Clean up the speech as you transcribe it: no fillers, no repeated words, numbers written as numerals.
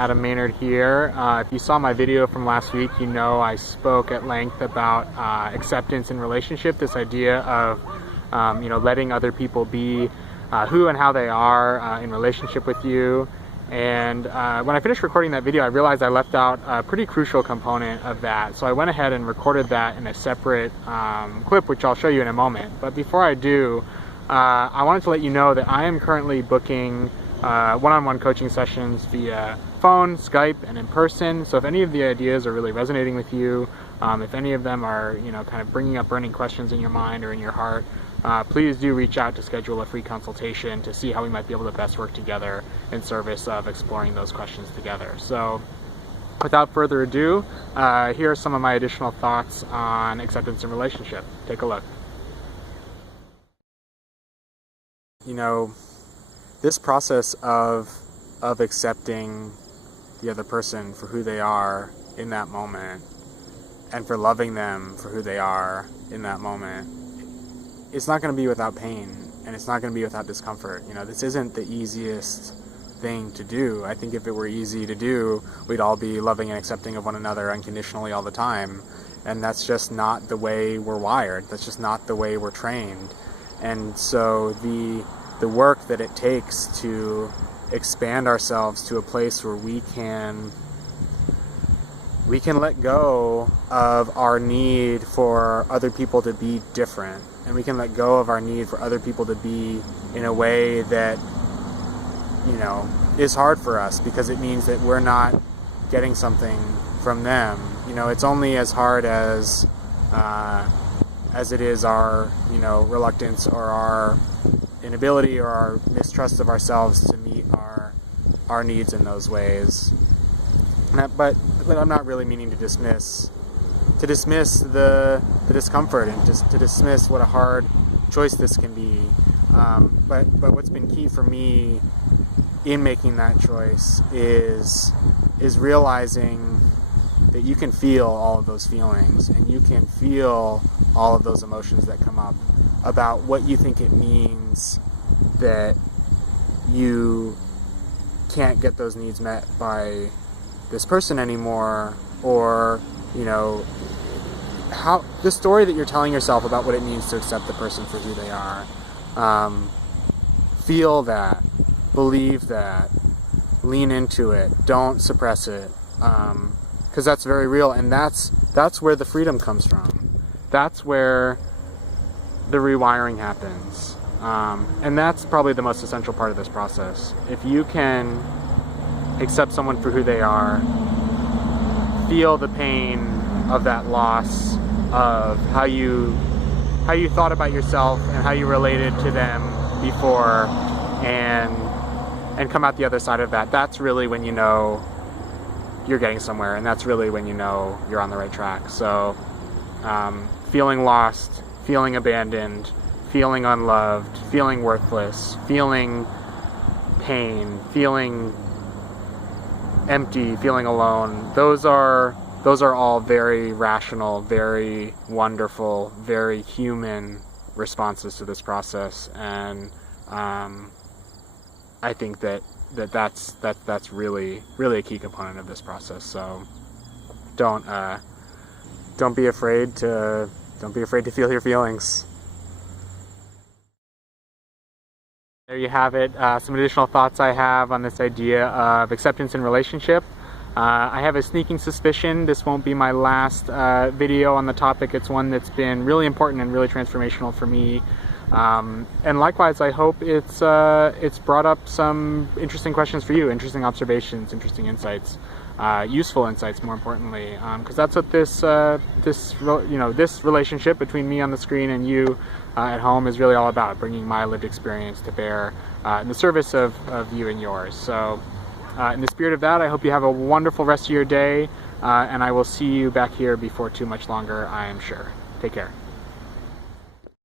Adam Maynard here. If you saw my video from last week, you know I spoke at length about acceptance in relationship, this idea of letting other people be who and how they are in relationship with you. And when I finished recording that video, I realized I left out a pretty crucial component of that. So I went ahead and recorded that in a separate clip, which I'll show you in a moment. But before I do, I wanted to let you know that I am currently booking one-on-one coaching sessions via phone, Skype, and in person. So if any of the ideas are really resonating with you, if any of them are kind of bringing up burning questions in your mind or in your heart, please do reach out to schedule a free consultation to see how we might be able to best work together in service of exploring those questions together. So without further ado, here are some of my additional thoughts on acceptance in relationship. Take a look. This process of accepting the other person for who they are in that moment, and for loving them for who they are in that moment, it's not going to be without pain, and it's not going to be without discomfort. This isn't the easiest thing to do. I think if it were easy to do, we'd all be loving and accepting of one another unconditionally all the time, and that's just not the way we're wired. That's just not the way we're trained. And so the work that it takes to expand ourselves to a place where we can let go of our need for other people to be different, and we can let go of our need for other people to be in a way that is hard for us, because it means that we're not getting something from them. It's only as hard as it is our reluctance or our inability or our mistrust of ourselves to meet our needs in those ways. But I'm not really meaning to dismiss the discomfort and just to dismiss what a hard choice this can be. But what's been key for me in making that choice is realizing that you can feel all of those feelings, and you can feel all of those emotions that come up about what you think it means that you can't get those needs met by this person anymore, or how the story that you're telling yourself about what it means to accept the person for who they are. Feel that, believe that, lean into it, don't suppress it, because that's very real, and that's where the freedom comes from. That's where the rewiring happens, and that's probably the most essential part of this process. If you can accept someone for who they are, feel the pain of that loss, of how you thought about yourself and how you related to them before, and come out the other side of that, that's really when you're getting somewhere, and that's really when you're on the right track. So feeling lost, feeling abandoned, feeling unloved, feeling worthless, feeling pain, feeling empty, feeling alone, those are all very rational, very wonderful, very human responses to this process. And I think that's really a key component of this process. So don't be afraid to feel your feelings. There you have it, some additional thoughts I have on this idea of acceptance in relationship. I have a sneaking suspicion this won't be my last video on the topic. It's one that's been really important and really transformational for me. And likewise, I hope it's brought up some interesting questions for you, interesting observations, interesting insights, useful insights, more importantly, because that's what this relationship between me on the screen and you at home is really all about, bringing my lived experience to bear in the service of you and yours. So in the spirit of that, I hope you have a wonderful rest of your day, and I will see you back here before too much longer, I am sure. Take care.